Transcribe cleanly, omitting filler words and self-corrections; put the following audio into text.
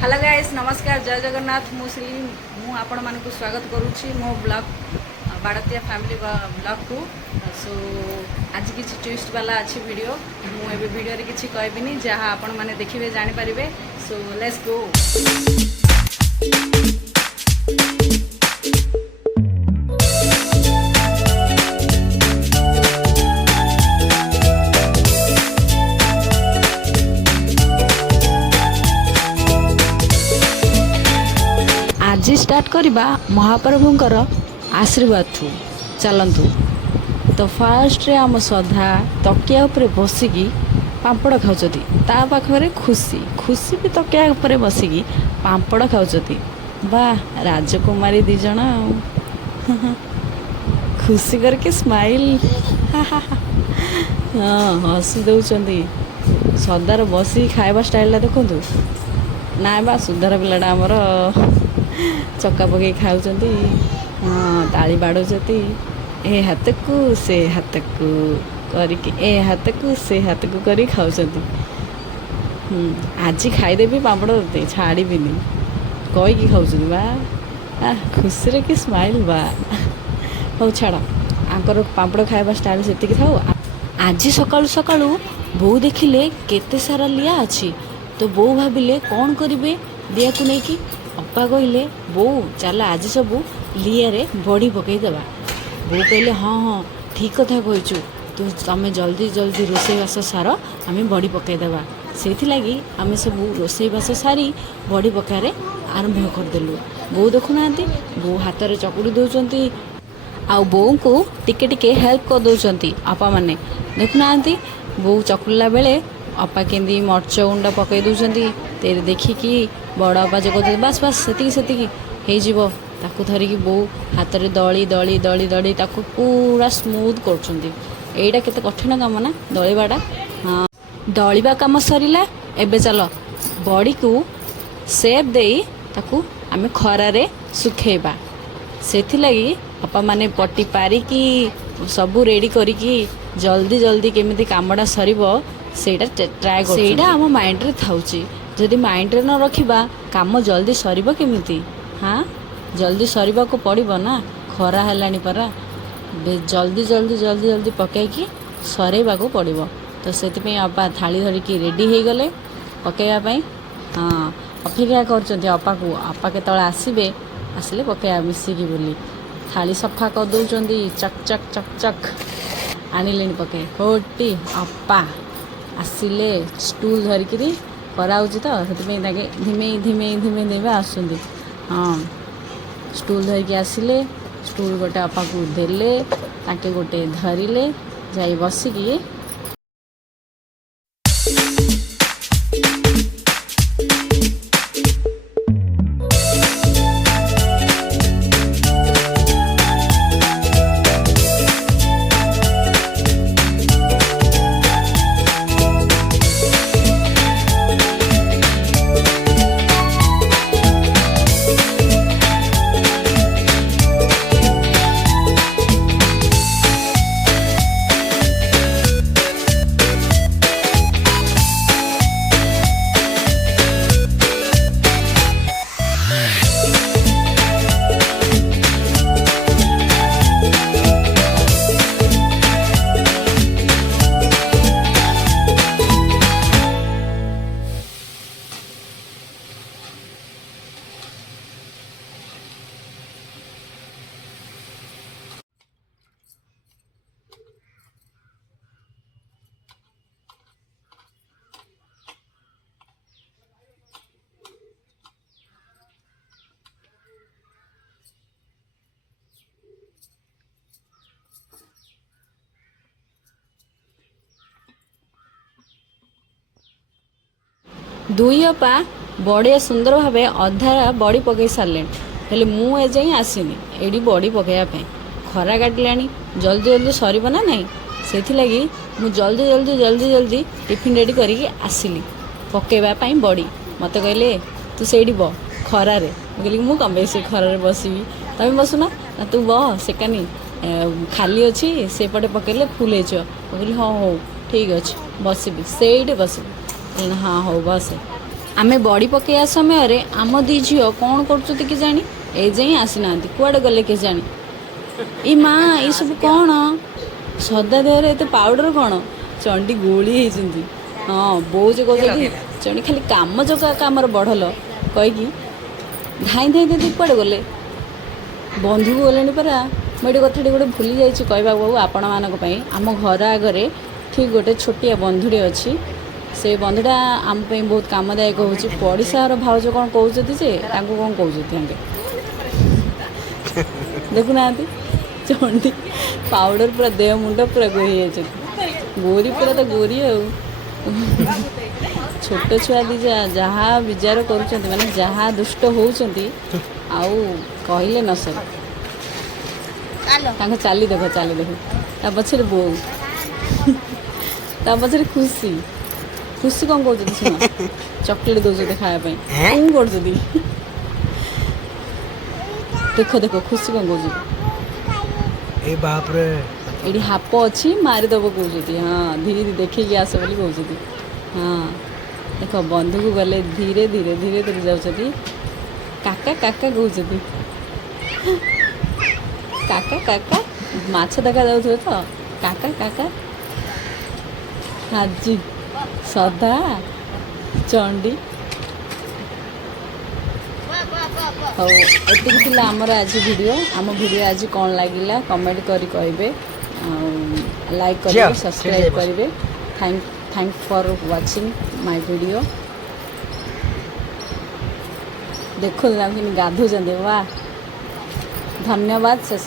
Hello guys नमस्कार जय Jagannath muesli मु आपण मानक स्वागत करुच्ची मो ब्लॉग बाड़तिया फैमिली ब्लॉग को सो आज किसी ट्विस्ट वाला अच्छी वीडियो मुझे वीडियो रे किसी कहबिनी जहाँ आपण माने देखिए जानी पारिबे सो लेट्स गो। आज स्टार्ट करवा महाप्रभुंकर आशीर्वाद थू चलतु। तो फास्ट रे आम श्रद्धा तकिया उपरे बसिकी पांपड़ खाऊती ता पाखे खुशी खुशी भी तकिया उपरे बसिकी पांपड़ खाऊती। वाह राजकुमारी दिज खुशी करके स्माइल हाँ हसी दौरान सदार बसिक खाଇବା स्टाइल देखु ना बा सुधार पिलाटा आमर चक्का पकई खाऊँ हाँ ताली बाड़ुंट ए हाथ को से हाथ को करके ए हाथ को से हाथ को कर खाऊँ। आज खाईदेवी पापड़ छाड़बी कहीकि खाऊँ बा खुशी रे कि स्माइल बा हो छाड़ आंकर पापड़ खाଇବା स्टाइल से थाऊ। आज सकाळु सकाळु बो देखिले केते सारा लिया अच्छी तो बो भाविले कौन करेंगे दिया को लेकिन अपा कहले बो चल आज सब लियारे बड़ी पकईदेवा। बो कहले हाँ हाँ ठीक कथा कहचु तू तुम जल्दी जल्दी रोसईवास सार आम बड़ी पकईदेवा। से आम सब रोसईवास सारी बड़ी पकारे आरंभ करदेलु। बो देखुना बो हाथ में चकुड़ी दौरान आउ बो को टिके टिके हेल्प कर दौरान आपा मैंने देखुना बो चकुला बेले अपा केंदी मर्च गुंड पकई दौरान तेरे देखिकी बड़ अपा जो कहते बस बस से ताकू धरिकी बो हाथ में दली दली दली दली ताकू पूरा स्मूथ करा केते कठिन काम ना दलिबाटा। हाँ दलिबा काम सरिला एबे चल बड़ी को सेप देई ताकू आमे खरारे सुखेबा। सेथिलागी अपा माने पट्टी पारिकी सबू रेडी करिकी जल्दी जल्दी केमिति कामडा सरिबो सेटा ट्राए कर सेटा आम माइंड रे थाउची। जदि माइंड रे न रखिबा काम जल्दी सरिबो केमिति। हाँ जल्दी सरिबा को पड़िबो ना खरा हेलानी परा जल्दी जल्दी जल्दी जल्दी पकईकी सरेबा को पड़िबो। तो सेति अपा थाली धरिकी रेडी हो गले पकईया पई। हाँ अपेक्षा करछन्ती अपा को अपा केतळे आसीबे आसिले पकईया मिसिकी बोली थाली सफा कर दौरान चक चक चक चक आनिले पकई होटी अपा आसिले स्टूल धरिकी कराऊँच तो से धीमे धीमे धीमे धीमे आसुँच। हाँ स्टूल धरिकी आसिले स्टूल गोटे अपा को देले ताके गोटे धरिले जाई बसिकी दुई अपा बड़िया सुंदर भाव अधा बड़ी पकई सारे हेले मु एजाई आसनी एडी बड़ी पकईवाई खरा काटिला जल्दी जल्दी सर ना नाई से मुझे जल्दी जल्दी जल्दी जल्दी टिफिन रेडी करके आसली पकईवाई बड़ी मत कहले तू से ब खरारे कहली मु कम से खरारे बसबी तुम बसुना ना तू बह सेकानी खाली अच्छी सेपटे पकड़े फुल हो कहली हाँ हो ठीक अच्छे बसबी से बसबी हाँ हो बस आमे बड़ी पकेया समय आम दी झील कौन कर जानी ए जाई आसीना कुआड़े गले के जानी ई माँ ये सब कौन सदा देहर एत पाउडर कौन चंडी गोली होती हाँ बोझ कहते चंडी खाली काम जगह कमर बढ़ल कहीकि धाई धाई धाई कुआड़े गले बंधु को गले परा मुझे कथा गोटे भूली जाइए कहवा बाबू आपण मानी आम घर आगे ठीक गोटे छोटिया बंधुटे अच्छी से बंधुटा आम बहुत कामदायक हो पड़िशार भाउज कौन कहते जे कौन कहते देखुना चंडी पाउडर पूरा देह मुंड पूरा गोही गोरी पूरा तो गोरी छोट छुआ दी जहाँ विचार कर माने जहाँ दुष्ट होती आउ कहले न सर चाली देख ता पछे बो ता पछे खुशी खुशी कौन कहते सुना चॉकलेट दौर खायापी कौन कर देख देख खुशी कौन कहते बाप रे ये हाप अच्छी मारिदेव कहते हाँ धीरे धीरे देखिए आस बोली कहते हाँ देख बंधु को गले धीरे धीरे धीरे धीरे जाऊँ काका काका कहते काका काका माछ देखा जाऊे तो काका काका हाजी सदा चंडी हाँ ये आमर आज वीडियो आम वीडियो आज कौन लगिला कमेंट करी कहे लाइक करेंगे सब्सक्राइब करेंगे thank for watching my video देखो गाधुचंदी वाह धन्यवाद।